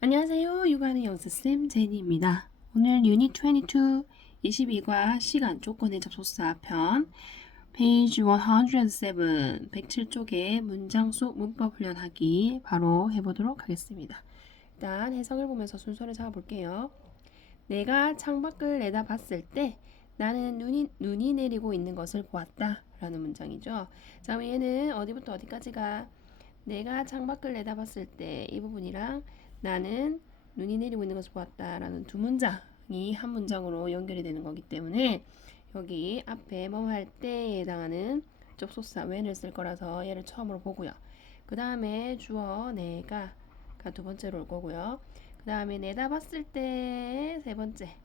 안녕하세요. 육아하는 영수쌤 제니입니다. 오늘 유닛 22, 22과 시간 조건의 접속사 편 페이지 107, 107쪽의 문장 속 문법 훈련하기 바로 해보도록 하겠습니다. 일단 해석을 보면서 순서를 잡아볼게요. 내가 창밖을 내다봤을 때 나는 눈이 내리고 있는 것을 보았다 라는 문장이죠. 자, 그럼 얘는 어디부터 어디까지가 내가 창밖을 내다봤을 때 이 부분이랑 나는 눈이 내리고 있는 것을 보았다라는 두 문장이 한 문장으로 연결이 되는 거기 때문에 여기 앞에 뭐뭐 할 때에 해당하는 접속사 when을 쓸 거라서 얘를 처음으로 보고요. 그 다음에 주어 내가가 두 번째로 올 거고요. 그 다음에 내다봤을 때 세 번째,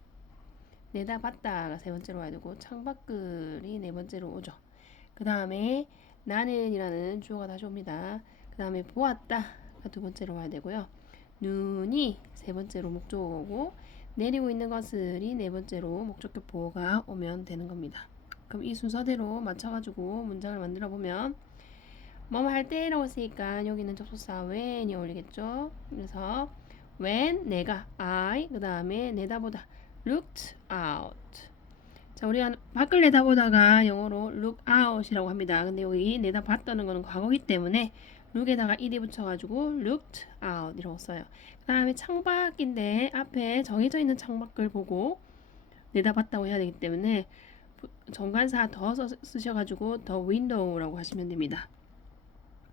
내다봤다가 세 번째로 와야 되고 창밖을이 네 번째로 오죠. 그 다음에 나는이라는 주어가 다시 옵니다. 그 다음에 보았다가 두 번째로 와야 되고요. 눈이 세 번째로 목적어가 오고 내리고 있는 것을이 네 번째로 목적격 보호가 오면 되는 겁니다. 그럼 이 순서대로 맞춰가지고 문장을 만들어 보면 뭐뭐 할 때라고 했으니까 여기는 접속사 when이 어울리겠죠. 그래서 when 내가 I 그 다음에 내다보다 looked out. 자, 우리가 밖을 내다보다가 영어로 look out이라고 합니다. 근데 여기 내다봤다는 거는 과거기 때문에 look에다가 ed 붙여가지고 looked out 이라고 써요. 그 다음에 창밖인데 앞에 정해져 있는 창밖을 보고 내다봤다고 해야 되기 때문에 정관사 더 쓰셔가지고 the window라고 하시면 됩니다.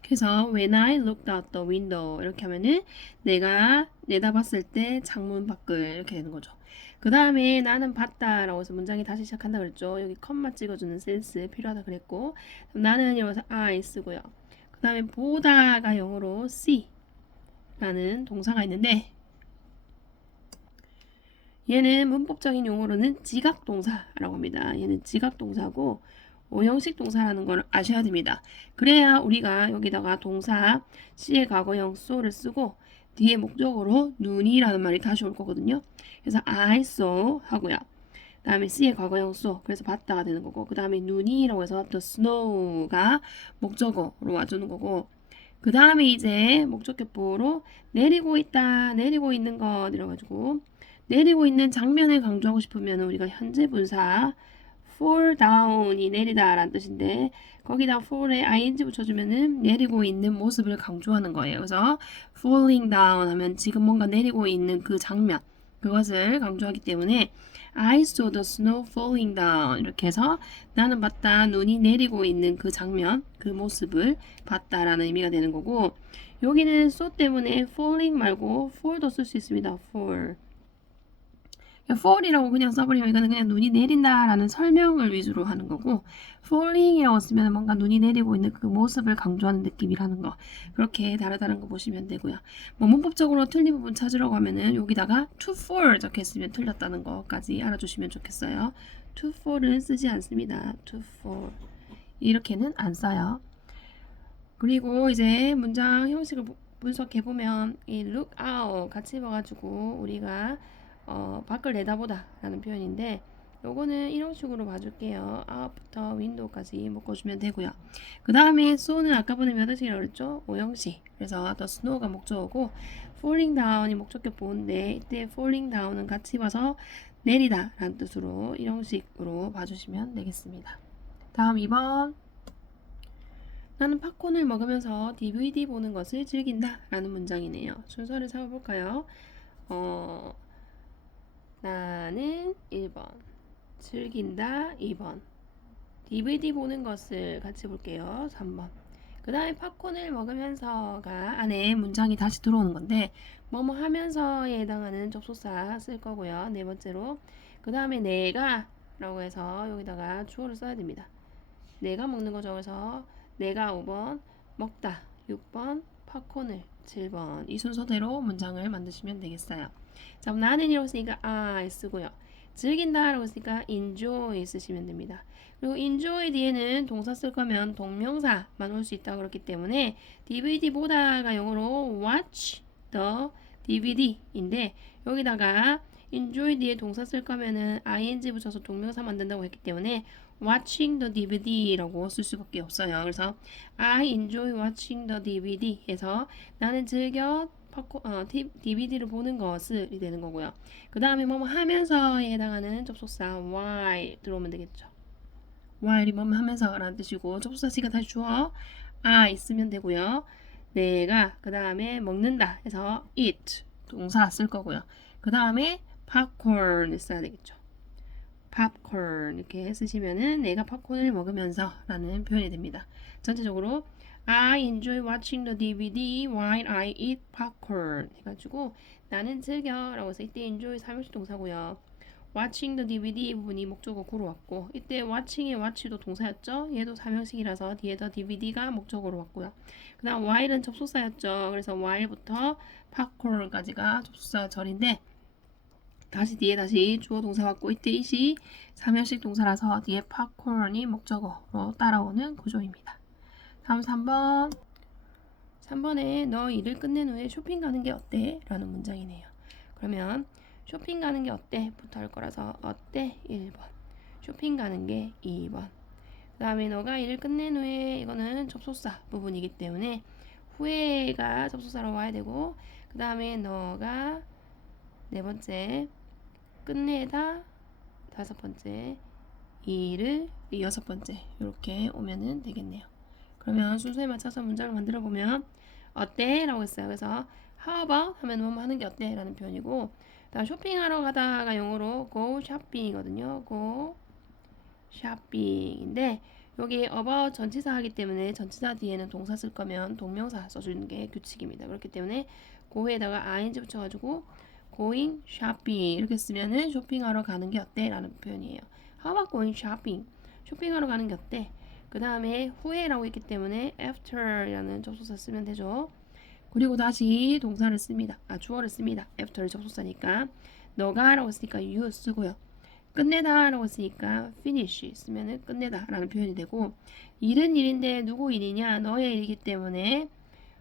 그래서 when I looked out the window 이렇게 하면은 내가 내다봤을 때 창문 밖을 이렇게 되는 거죠. 그 다음에 나는 봤다 라고 해서 문장이 다시 시작한다 그랬죠. 여기 컴마 찍어주는 센스 필요하다 그랬고 나는 이러면서 I 쓰고요. 그 다음에 보다가 영어로 see 라는 동사가 있는데 얘는 문법적인 용어로는 지각동사라고 합니다. 얘는 지각동사고 오형식 동사라는 걸 아셔야 됩니다. 그래야 우리가 여기다가 동사 C의 과거형 so를 쓰고 뒤에 목적어로 눈이라는 말이 다시 올 거거든요. 그래서 I saw 하고요. 그 다음에 C의 과거형 saw 그래서 봤다가 되는 거고 그 다음에 눈이라고 해서 the snow가 목적어로 와주는 거고 그 다음에 이제 목적격 보호로 내리고 있다 내리고 있는 것 이래가지고 내리고 있는 장면을 강조하고 싶으면 우리가 현재 분사 fall down이 내리다 라는 뜻인데 거기다 fall에 ing 붙여주면은 내리고 있는 모습을 강조하는 거예요. 그래서 falling down 하면 지금 뭔가 내리고 있는 그 장면 그것을 강조하기 때문에 I saw the snow falling down 이렇게 해서 나는 봤다 눈이 내리고 있는 그 장면 그 모습을 봤다라는 의미가 되는 거고 여기는 saw 때문에 falling 말고 fall도 쓸 수 있습니다. fall fall이라고 그냥 써버리면 이거는 그냥 눈이 내린다라는 설명을 위주로 하는 거고 falling이라고 쓰면 뭔가 눈이 내리고 있는 그 모습을 강조하는 느낌이라는 거 그렇게 다르다는 거 보시면 되고요. 뭐 문법적으로 틀린 부분 찾으려고 하면은 여기다가 to fall 적혀있으면 틀렸다는 거까지 알아주시면 좋겠어요. to fall은 쓰지 않습니다. to fall 이렇게는 안 써요. 그리고 이제 문장 형식을 분석해보면 이 look out 같이 봐가지고 우리가 밖을 내다보다 라는 표현인데 요거는 이런 식으로 봐줄게요. out부터 window까지 묶어주면 되고요. 그 다음에 sow는 아까 보면 몇 형식이라고 그랬죠? 5형식. 그래서 the snow가 목적어고 falling down이 목적격 보호인데 이때 falling down은 같이 봐서 내리다 라는 뜻으로 이 형식으로 봐주시면 되겠습니다. 다음 2번 나는 팝콘을 먹으면서 DVD 보는 것을 즐긴다 라는 문장이네요. 순서를 잡아볼까요? 나는 1번 즐긴다 2번 DVD 보는 것을 같이 볼게요. 3번 그 다음에 팝콘을 먹으면서가 안에 문장이 다시 들어오는 건데 뭐뭐 하면서에 해당하는 접속사 쓸 거고요. 네 번째로 그 다음에 내가 라고 해서 여기다가 주어를 써야 됩니다. 내가 먹는 거죠. 그래서 내가 5번 먹다 6번 팝콘을 7번 이 순서대로 문장을 만드시면 되겠어요. 자, 나는 이라고 쓰니까 I 쓰고요. 즐긴다 라고 쓰니까 enjoy 쓰시면 됩니다. 그리고 enjoy 뒤에는 동사 쓸 거면 동명사만 올 수 있다 그렇기 때문에 DVD 보다가 영어로 watch the DVD인데 여기다가 enjoy 뒤에 동사 쓸 거면은 ing 붙여서 동명사 만든다고 했기 때문에 watching the DVD라고 쓸 수밖에 없어요. 그래서 I enjoy watching the DVD 해서 나는 즐겨 DVD를 보는 것을이 되는 거고요. 그 다음에 뭐뭐 하면서에 해당하는 접속사 while 들어오면 되겠죠. while이 뭐뭐 하면서라는 뜻이고 접속사 C가 다시 주어 I 쓰면 되고요. 내가 그 다음에 먹는다 해서 eat 동사 쓸 거고요. 그 다음에 popcorn 써야 되겠죠. popcorn 이렇게 쓰시면은 내가 팝콘을 먹으면서 라는 표현이 됩니다. 전체적으로 I enjoy watching the DVD while I eat popcorn 해가지고 나는 즐겨 라고 해서 이때 enjoy 삼형식 동사고요. watching the DVD 부분이 목적어 구로 왔고 이때 watching의 watch도 동사였죠. 얘도 삼형식이라서 뒤에 더 DVD가 목적어로 왔고요. 그 다음 while은 접속사였죠. 그래서 while부터 popcorn까지가 접속사 절인데 다시 뒤에 다시 주어 동사 왔고 이때 it이 삼형식 동사라서 뒤에 popcorn이 목적어로 따라오는 구조입니다. 다음 3번. 3번에 너 일을 끝낸 후에 쇼핑 가는 게 어때? 라는 문장이네요. 그러면 쇼핑 가는 게 어때? 부터 할 거라서 어때? 1번. 쇼핑 가는 게 2번. 그 다음에 너가 일을 끝낸 후에 이거는 접속사 부분이기 때문에 후에가 접속사로 와야 되고 그 다음에 너가 네 번째 끝내다 다섯 번째 일을 여섯 번째 이렇게 오면은 되겠네요. 그러면 순서에 맞춰서 문장을 만들어 보면 어때? 라고 했어요. 그래서 how about 하면 뭐 하는 게 어때? 라는 표현이고 다음 쇼핑하러 가다가 영어로 go shopping이거든요. go shopping인데 여기 about 전치사 하기 때문에 전치사 뒤에는 동사 쓸 거면 동명사 써주는 게 규칙입니다. 그렇기 때문에 go에다가 ing 붙여가지고 going shopping 이렇게 쓰면은 쇼핑하러 가는 게 어때? 라는 표현이에요. How about going shopping? 쇼핑하러 가는 게 어때? 그 다음에 후에라고 했기 때문에 after라는 접속사 쓰면 되죠. 그리고 다시 동사를 씁니다. 주어를 씁니다. after를 접속사니까 너가 라고 했으니까 you 쓰고요. 끝내다 라고 했으니까 finish 쓰면은 끝내다 라는 표현이 되고 일은 일인데 누구 일이냐? 너의 일이기 때문에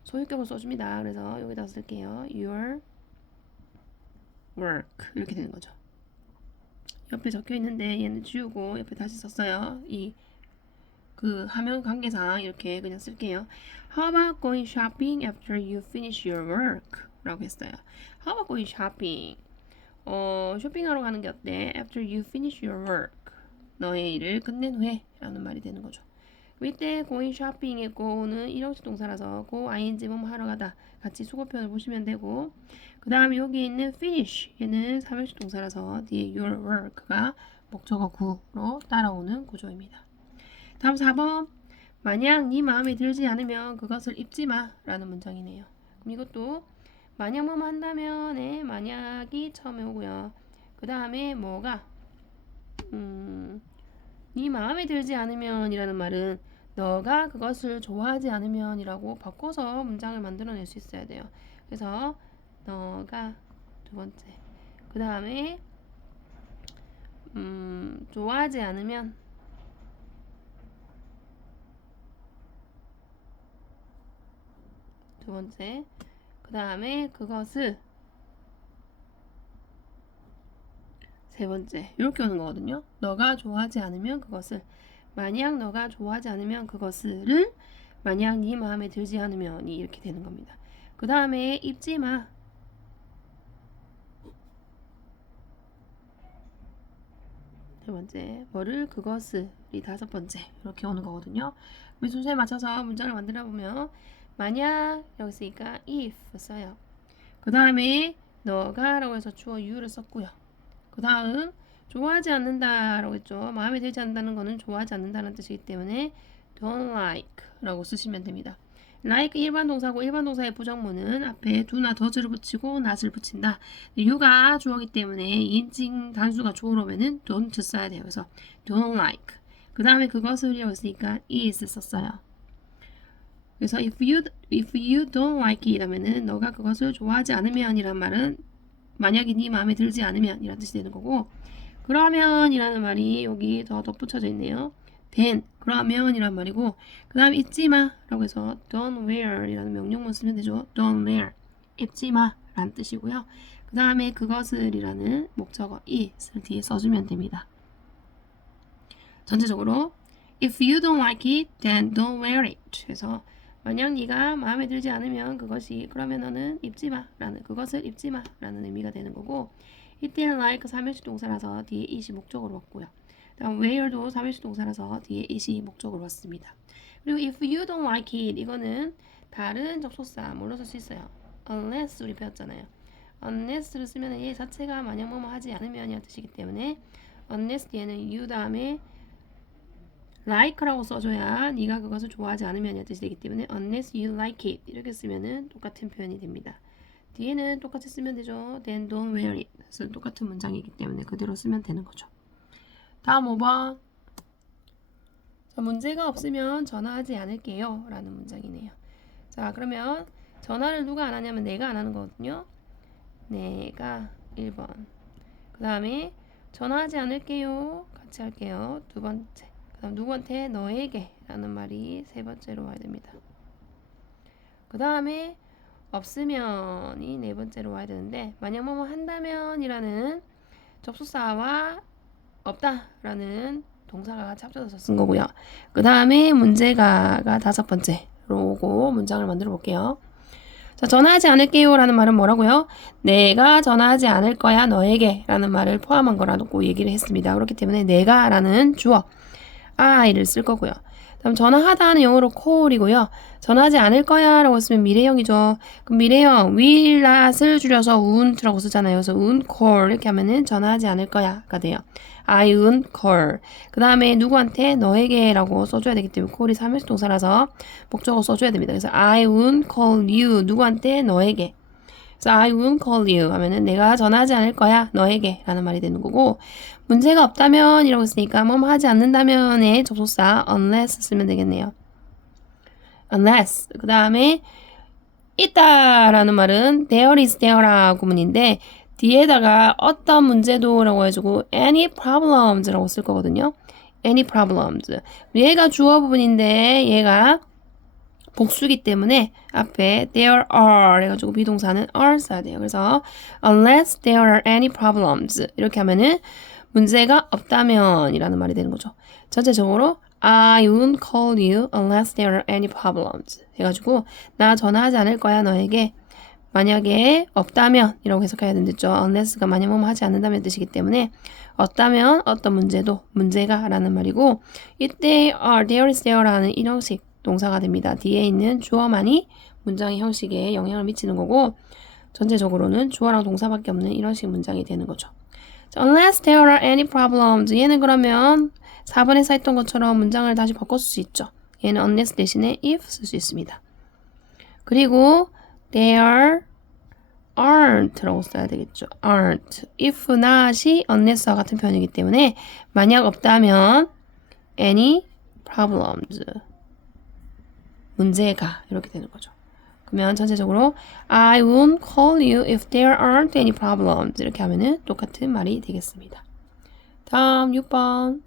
소유격을 써줍니다. 그래서 여기다 쓸게요. your work 이렇게 되는 거죠. 옆에 적혀 있는데 얘는 지우고 옆에 다시 썼어요. 그 화면 관계상 이렇게 그냥 쓸게요. How about going shopping after you finish your work? 라고 했어요. How about going shopping? 쇼핑하러 가는 게 어때? After you finish your work. 너의 일을 끝낸 후에 라는 말이 되는 거죠. 이때 going shopping의 go는 일형식 동사라서 go ing 뭐뭐 하러 가다 같이 수거편을 보시면 되고 그 다음에 여기 있는 finish 얘는 삼형식 동사라서 뒤에 your work가 목적어 구로 따라오는 구조입니다. 다음 4번. 만약 네 마음에 들지 않으면 그것을 입지 마 라는 문장이네요. 그럼 이것도 만약 뭐뭐 한다면 만약이 처음에 오고요. 그 다음에 뭐가 네 마음에 들지 않으면 이라는 말은 너가 그것을 좋아하지 않으면 이라고 바꿔서 문장을 만들어낼 수 있어야 돼요. 그래서 너가 두 번째 그 다음에 좋아하지 않으면 두 번째 그 다음에 그것을 세 번째 이렇게 오는 거거든요. 너가 좋아하지 않으면 그것을 만약 너가 좋아하지 않으면 그것을 만약 네 마음에 들지 않으면이 이렇게 되는 겁니다. 그 다음에 입지 마 세 번째 뭐를 그것을이 다섯 번째 이렇게 오는 거거든요. 우리 순서에 맞춰서 문장을 만들어 보면 만약 여기 있으니까 if 써요. 그 다음에 너가 라고 해서 주어 you를 썼고요. 그 다음 좋아하지 않는다 라고 했죠. 마음에 들지 않는다는 거는 좋아하지 않는다는 뜻이기 때문에 don't like 라고 쓰시면 됩니다. like 일반 동사고 일반 동사의 부정문은 앞에 do나 does를 붙이고 not을 붙인다. you가 주어기 때문에 인칭 단수가 주어로 오면은 don't 써야 돼요. 그래서 don't like 그 다음에 그것을이라고 했으니까 is 썼어요. 그래서 if you don't like it 하면은 너가 그것을 좋아하지 않으면 이란 말은 만약에 네 마음에 들지 않으면 이란 뜻이 되는 거고 그러면 이라는 말이 여기 더 덧붙여져 있네요. then 그러면 이란 말이고 그 다음 잊지 마 라고 해서 don't wear 이라는 명령문 쓰면 되죠. don't wear 입지 마 라는 뜻이고요. 그 다음에 그것을 이라는 목적어 is를 뒤에 써주면 됩니다. 전체적으로 if you don't like it then don't wear it 해서 만약 네가 마음에 들지 않으면 그러면 너는 입지 마라는 그것을 입지 마라는 의미가 되는 거고 이때는 like 삼형식 동사라서 뒤에 it이 목적으로 왔고요. 다음 where도 삼형식 동사라서 뒤에 it이 목적으로 왔습니다. 그리고 if you don't like it 이거는 다른 접속사 뭘로 쓸 수 있어요? unless 우리 배웠잖아요. unless를 쓰면 얘 자체가 만약 뭐뭐 하지 않으면이란 뜻이기 때문에 unless 뒤에는 you 다음에 like라고 써줘야 네가 그것을 좋아하지 않으면이란 뜻이 되기 때문에 unless you like it 이렇게 쓰면은 똑같은 표현이 됩니다. 뒤에는 똑같이 쓰면 되죠. Then don't wear it. 그래서 똑같은 문장이기 때문에 그대로 쓰면 되는 거죠. 다음 5번. 자, 문제가 없으면 전화하지 않을게요. 라는 문장이네요. 자, 그러면 전화를 누가 안 하냐면 내가 안 하는 거거든요. 내가 1번. 그 다음에 전화하지 않을게요. 같이 할게요. 두 번째. 그 다음 누구한테? 너에게 라는 말이 세 번째로 와야 됩니다. 그 다음에 없으면이 네 번째로 와야 되는데 만약 뭐뭐 한다면 이라는 접속사와 없다라는 동사가 같이 합쳐져서 쓴 거고요. 그 다음에 문제가가 다섯 번째로 오고 문장을 만들어 볼게요. 자, 전화하지 않을게요 라는 말은 뭐라고요? 내가 전화하지 않을 거야 너에게 라는 말을 포함한 거라고 얘기를 했습니다. 그렇기 때문에 내가 라는 주어 I를 쓸 거고요. 다음 전화하다는 영어로 call이고요. 전화하지 않을 거야 라고 쓰면 미래형이죠. 그럼 미래형 will not을 줄여서 won't라고 쓰잖아요. 그래서 won't call 이렇게 하면은 전화하지 않을 거야가 돼요. I won't call. 그 다음에 누구한테? 너에게 라고 써줘야 되기 때문에 call이 삼형식 동사라서 목적어 써줘야 됩니다. 그래서 I won't call you. 누구한테? 너에게. 그래서 I won't call you 하면은 내가 전화하지 않을 거야 너에게 라는 말이 되는 거고 문제가 없다면 이라고 했으니까 뭐뭐 하지 않는다면의 접속사 unless 쓰면 되겠네요. unless 그 다음에 있다 라는 말은 there is there라 구문인데 뒤에다가 어떤 문제도 라고 해주고 any problems 라고 쓸 거거든요. any problems 얘가 주어 부분인데 얘가 복수기 때문에 앞에 there are 해가지고 비동사는 are 써야 돼요. 그래서 unless there are any problems 이렇게 하면은 문제가 없다면 이라는 말이 되는 거죠. 전체적으로 I won't call you unless there are any problems 해가지고 나 전화하지 않을 거야 너에게 만약에 없다면 이라고 해석해야 된댔죠. unless가 만약 뭐뭐 하지 않는다면 뜻이기 때문에 없다면 어떤 문제도 문제가 라는 말이고 이때 are, there is there라는 인형식 동사가 됩니다. 뒤에 있는 주어만이 문장의 형식에 영향을 미치는 거고 전체적으로는 주어랑 동사밖에 없는 이런 식 문장이 되는 거죠. Unless there are any problems 얘는 그러면 4번에서 했던 것처럼 문장을 다시 바꿔 쓸 수 있죠. 얘는 unless 대신에 if 쓸 수 있습니다. 그리고 there aren't라고 써야 되겠죠. aren't. if not이 unless와 같은 표현이기 때문에 만약 없다면 any problems 문제가 이렇게 되는 거죠. 그러면 전체적으로 I won't call you if there aren't any problems 이렇게 하면은 똑같은 말이 되겠습니다. 다음 6번.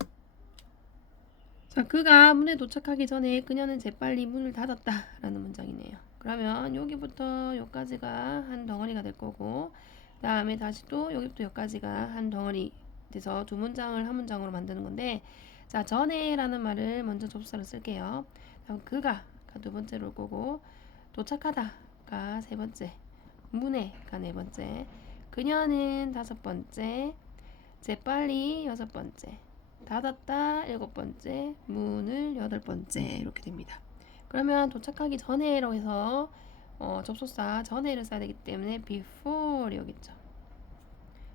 자, 그가 문에 도착하기 전에 그녀는 재빨리 문을 닫았다 라는 문장이네요. 그러면 여기부터 여기까지가 한 덩어리가 될 거고 그 다음에 다시 또 여기부터 여기까지가 한 덩어리 돼서 두 문장을 한 문장으로 만드는 건데 자, 전에 라는 말을 먼저 접속사로 쓸게요. 다음 그가 두 번째로 올 거고 도착하다가 세 번째 문에가 네 번째 그녀는 다섯 번째 재빨리 여섯 번째 닫았다 일곱 번째 문을 여덟 번째 이렇게 됩니다. 그러면 도착하기 전에라고 해서 접속사 전에를 써야 되기 때문에 before 여기 있죠.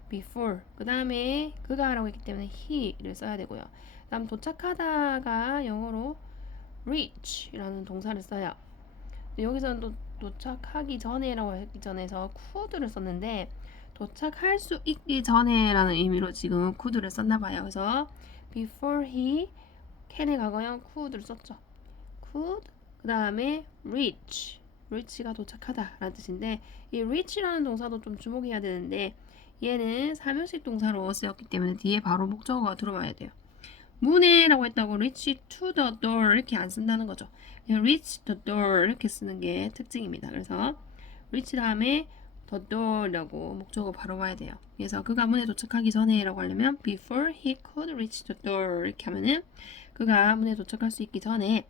before 그 다음에 그가 라고 했기 때문에 he를 써야 되고요. 그 다음 도착하다가 영어로 reach라는 동사를 써요. 여기서는 또 도착하기 전에라고 했기 전에서 could를 썼는데 도착할 수 있기 전에라는 의미로 지금 could를 썼나 봐요. 그래서 before he can의 과거형 could를 썼죠. could 그 다음에 reach가 도착하다 라는 뜻인데 이 reach라는 동사도 좀 주목해야 되는데 얘는 삼형식 동사로 쓰였기 때문에 뒤에 바로 목적어가 들어와야 돼요. 문에라고 했다고 reach to the door 이렇게 안 쓴다는 거죠. 그냥 reach the door 이렇게 쓰는 게 특징입니다. 그래서 reach 다음에 the door라고 목적어 바로 와야 돼요. 그래서 그가 문에 도착하기 전에라고 하려면 before he could reach the door 이렇게 하면은 그가 문에 도착할 수 있기 전에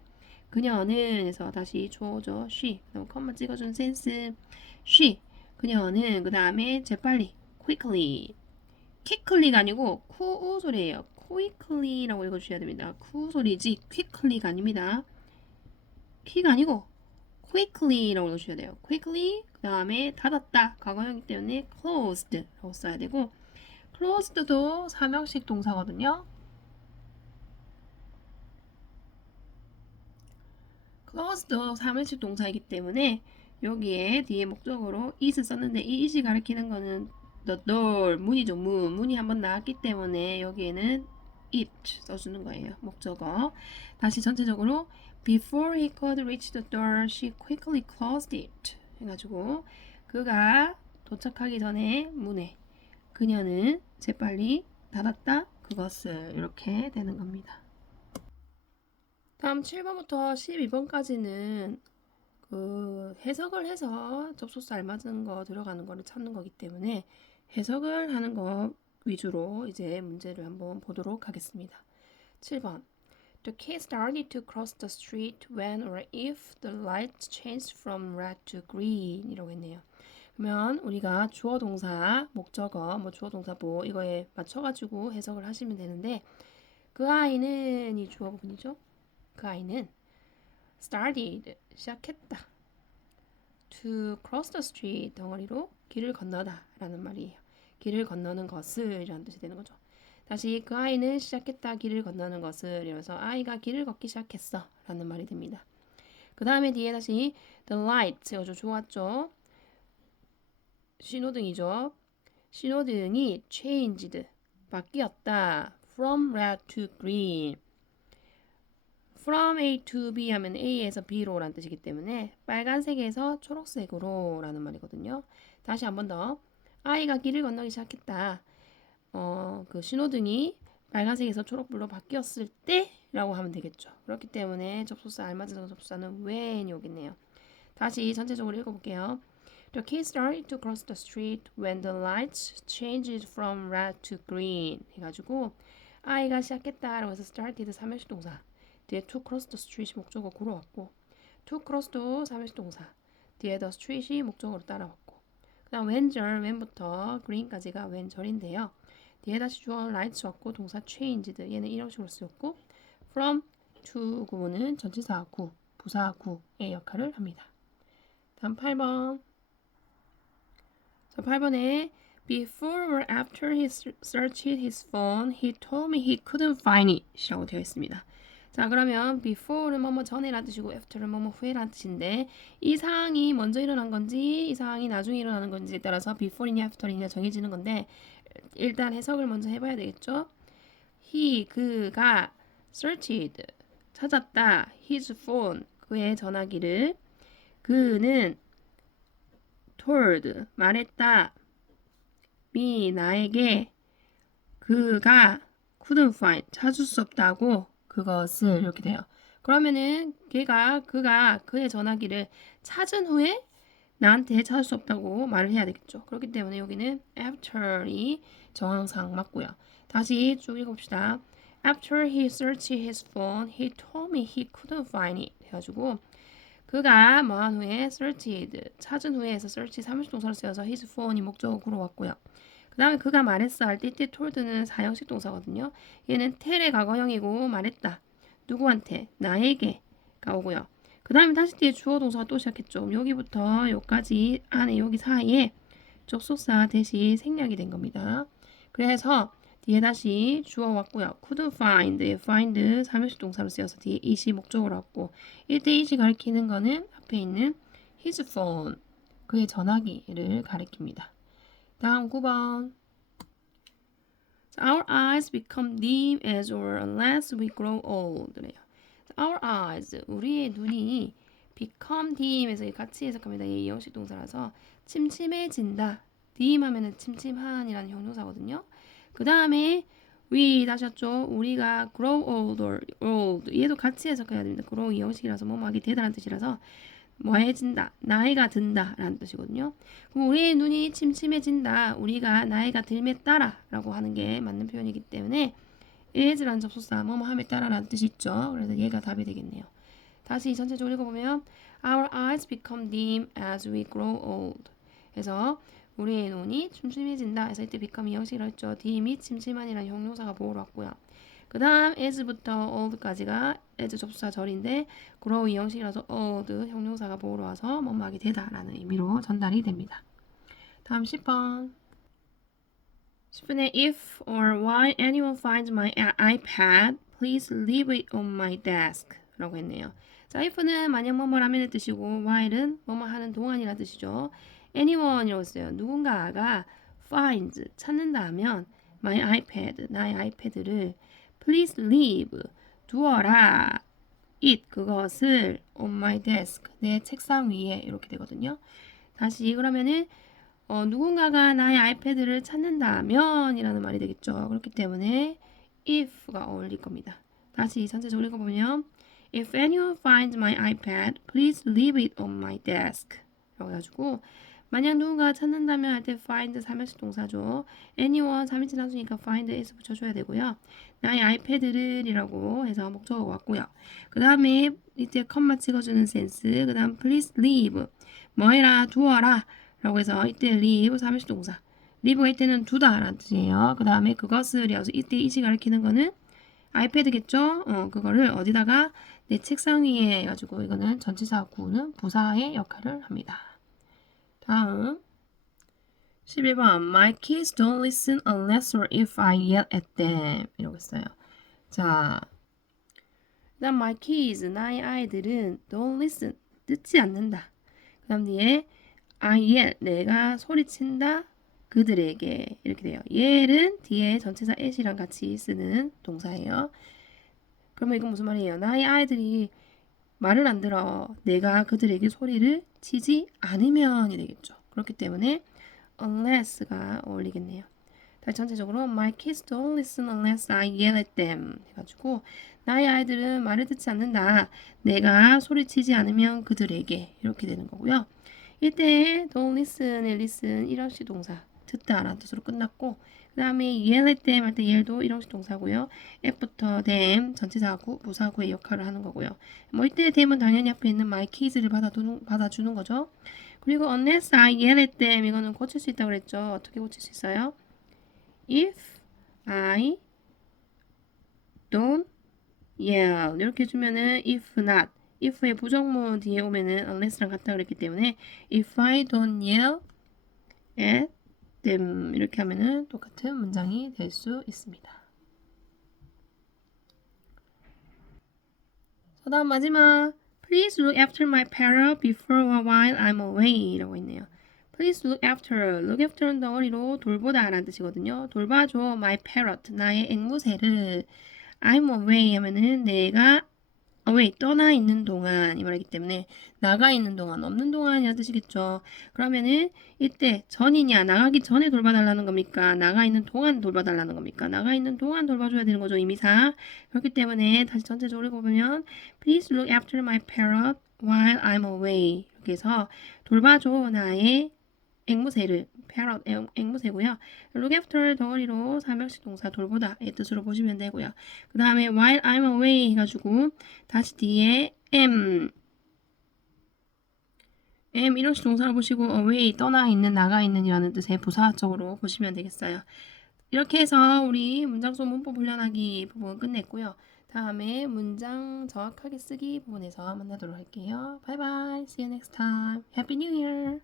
그녀는 해서 다시 주어죠. she. 그다음 컴마 찍어준 센스. she. 그녀는 그 다음에 재빨리 quickly. quickly가 아니고 쿠우 소리예요. quickly라고 읽어주셔야 됩니다. 쿠 소리지 quickly가 아닙니다. qui가 아니고 quickly라고 읽어주셔야 돼요. quickly. 그 다음에 닫았다. 과거형이기 때문에 closed라고 써야 되고 closed도 사명식 동사거든요. closed도 사명식 동사이기 때문에 여기에 뒤에 목적으로 is 썼는데 이 is이 가리키는 거는 the door, 문이죠. 문이 한번 나왔기 때문에 여기에는 it 써주는 거예요. 목적어. 다시 전체적으로 before he could reach the door, she quickly closed it. 해가지고 그가 도착하기 전에 문에 그녀는 재빨리 닫았다. 그것을 이렇게 되는 겁니다. 다음 7번부터 12번까지는 그 해석을 해서 접속사 알맞은 거 들어가는 거를 찾는 거기 때문에 해석을 하는 거 위주로 이제 문제를 한번 보도록 하겠습니다. 7번. The kid started to cross the street when or if the light changed from red to green 이라고 했네요. 그러면 우리가 주어 동사, 목적어, 주어 동사 이거에 맞춰가지고 해석을 하시면 되는데 그 아이는 이 주어 부분이죠. 그 아이는 started 시작했다. to cross the street 덩어리로 길을 건너다 라는 말이에요. 길을 건너는 것을 이라는 뜻이 되는 거죠. 다시 그 아이는 시작했다. 길을 건너는 것을 이러면서 아이가 길을 걷기 시작했어 라는 말이 됩니다. 그 다음에 뒤에 다시 the light 어조 좋았죠. 신호등이죠. 신호등이 changed 바뀌었다. from red to green from A to B 하면 A에서 B로 라는 뜻이기 때문에 빨간색에서 초록색으로 라는 말이거든요. 다시 한 번 더. 아이가 길을 건너기 시작했다. 그 신호등이 빨간색에서 초록불로 바뀌었을 때 라고 하면 되겠죠. 그렇기 때문에 접속사 알맞은 접속사는 when이 오겠네요. 다시 전체적으로 읽어볼게요. The kid started to cross the street when the lights changed from red to green 해가지고 아이가 시작했다 라고 해서 started 사명식 동사 뒤에 to cross the street이 목적어 구로 왔고 to cross도 사명식 동사 뒤에 the street이 목적어로 따라왔고 그 다음 when부터 green까지가 when절인데요. 뒤에 다시 주어 lights 왔고 동사 changed 얘는 이런 식으로 쓰였고 from to 구문은 전치사 구, 부사 구의 역할을 합니다. 다음 8번. 자, 8번에 Before or after he searched his phone, he told me he couldn't find it 이라고 되어 있습니다. 자, 그러면 before는 뭐뭐 전에라는 뜻이고 after는 뭐뭐 후에라는 뜻인데 이 상황이 먼저 일어난 건지 이 상황이 나중에 일어나는 건지에 따라서 before이냐 after이냐 정해지는 건데 일단 해석을 먼저 해봐야 되겠죠. 그가 searched 찾았다. his phone 그의 전화기를 그는 told 말했다. me 나에게 그가 couldn't find 찾을 수 없다고 그것을 이렇게 돼요. 그러면은 그가 그의 전화기를 찾은 후에 나한테 찾을 수 없다고 말을 해야 되겠죠. 그렇기 때문에 여기는 after이 정황상 맞고요. 다시 쭉 읽어봅시다. After he searched his phone, he told me he couldn't find it. 해가지고 그가 뭐한 후에 searched 찾은 후에서 search 사무식 동사로 쓰여서 his phone이 목적어로 왔고요. 그 다음에 그가 말했어 할 때 told는 사형식 동사거든요. 얘는 tell의 과거형이고 말했다. 누구한테? 나에게가 오고요. 그 다음에 다시 뒤에 주어 동사가 또 시작했죠. 여기부터 여기까지 안에 여기 사이에 접속사 대시 생략이 된 겁니다. 그래서 뒤에 다시 주어 왔고요. couldn't find 사명식 동사로 쓰여서 뒤에 it이 목적어로 왔고 이때 it이 가리키는 거는 앞에 있는 his phone 그의 전화기를 가리킵니다. 다음 9번. Our eyes become dim as or unless we grow old. Our eyes, 우리의 눈이 become dim에서 같이 해석합니다. 이 형식 동사라서 침침해진다. dim 하면은 침침한이라는 형용사거든요. 그 다음에 we 다시 했죠. 우리가 grow old 얘도 같이 해석해야 됩니다. grow 이 형식이라서 뭐하기 되다라는 뜻이라서 뭐해진다, 나이가 든다 라는 뜻이거든요. 그럼 우리의 눈이 침침해진다, 우리가 나이가 들매 따라 라고 하는 게 맞는 표현이기 때문에 as라는 접속사 뭐뭐함에 따라 라는 뜻이 있죠. 그래서 얘가 답이 되겠네요. 다시 전체적으로 읽어보면 Our eyes become dim as we grow old. 그래서 우리의 눈이 침침해진다. 그래서 이때 become 이 형식이라고 했죠. dim이 침침한이라는 형용사가 보호로 왔고요. 그 다음 as부터 old까지가 as 접수사 절인데 grow 이 형식이라서 old 형용사가 보호로 와서 뭐뭐하게 되다 라는 의미로 전달이 됩니다. 다음 10번 10번에 if or while anyone finds my iPad, please leave it on my desk 라고 했네요. 자, if는 만약 뭐뭐라면의 뜻이고 while은 뭐뭐 하는 동안이라는 뜻이죠. anyone이라고 했어요. 누군가가 finds 찾는다 하면 my iPad 나의 아이패드를 please leave 두어라 it 그것을 on my desk 내 책상 위에 이렇게 되거든요. 다시 그러면은 누군가가 나의 아이패드를 찾는다면 이라는 말이 되겠죠. 그렇기 때문에 if가 어울릴 겁니다. 다시 전체적으로 읽어보면 If anyone finds my iPad, please leave it on my desk 라고 해가지고 만약 누군가 찾는다면 할 때 find 3일식 동사죠. anyone 3인칭 단수니까 find s 붙여줘야 되고요. 나의 아이패드를 이라고 해서 목적어가 왔고요. 그 다음에 이때 컴마 찍어주는 센스 그 다음 please leave 뭐 해라 두어라 라고 해서 이때 leave 3일식 동사 leave가 이때는 두다 라는 뜻이에요. 그 다음에 그것을 이어서 이때 이시 가리키는 거는 아이패드겠죠? 그거를 어디다가 내 책상 위에 해가지고 이거는 전치사 구는 부사의 역할을 합니다. 다음 11번 My kids don't listen unless or if I yell at them 이러고 있어요. 자, 일단 my kids 나의 아이들은 don't listen 듣지 않는다. 그 다음 뒤에 I yell 내가 소리친다 그들에게 이렇게 돼요. yell은 뒤에 전치사 at이랑 같이 쓰는 동사예요. 그러면 이건 무슨 말이에요? 나의 아이들이 말을 안 들어 내가 그들에게 소리를 치지 않으면이 되겠죠. 그렇기 때문에 unless가 어울리겠네요. 다시 전체적으로 My kids don't listen unless I yell at them 해가지고 나의 아이들은 말을 듣지 않는다. 내가 소리치지 않으면 그들에게 이렇게 되는 거고요. 이때 don't listen의 listen 일형식 동사 듣다 라는 뜻으로 끝났고 그 다음에 yell at them 할 때 yell도 일형식 동사고요. F부터 them 전치사구 부사구의 역할을 하는 거고요. 뭐 이때 them은 당연히 앞에 있는 my kids를 받아주는 거죠. 그리고 unless I yell at them 이거는 고칠 수 있다고 그랬죠. 어떻게 고칠 수 있어요? If I don't yell 이렇게 해주면은 if not if의 부정문 뒤에 오면은 unless랑 같다 그랬기 때문에 if I don't yell at them 이렇게 하면은 똑같은 문장이 될 수 있습니다. 그 다음 마지막 Please look after my parrot before or while I'm away 라고 있네요. Please look after. look after는 덩어리로 돌보다 라는 뜻이거든요. 돌봐줘 my parrot 나의 앵무새를 I'm away 하면은 내가 away 떠나 있는 동안 이 말이기 때문에 나가 있는 동안 없는 동안이라는 뜻이겠죠. 그러면은 이때 전이냐 나가기 전에 돌봐달라는 겁니까? 나가 있는 동안 돌봐달라는 겁니까? 나가 있는 동안 돌봐줘야 되는 거죠. 의미사. 그렇기 때문에 다시 전체적으로 읽어보면 Please look after my parrot while I'm away 이렇게 해서 돌봐줘 나의 앵무새를 parrot 앵무새고요. look after 덩어리로 삼형식 동사 돌보다의 뜻으로 보시면 되고요. 그 다음에 while I'm away 해가지고 다시 뒤에 am 이런식 동사를 보시고 away 떠나 있는 나가 있는 이라는 뜻의 부사적으로 보시면 되겠어요. 이렇게 해서 우리 문장소 문법 훈련하기 부분 끝냈고요. 다음에 문장 정확하게 쓰기 부분에서 만나도록 할게요. Bye bye. See you next time. Happy New Year.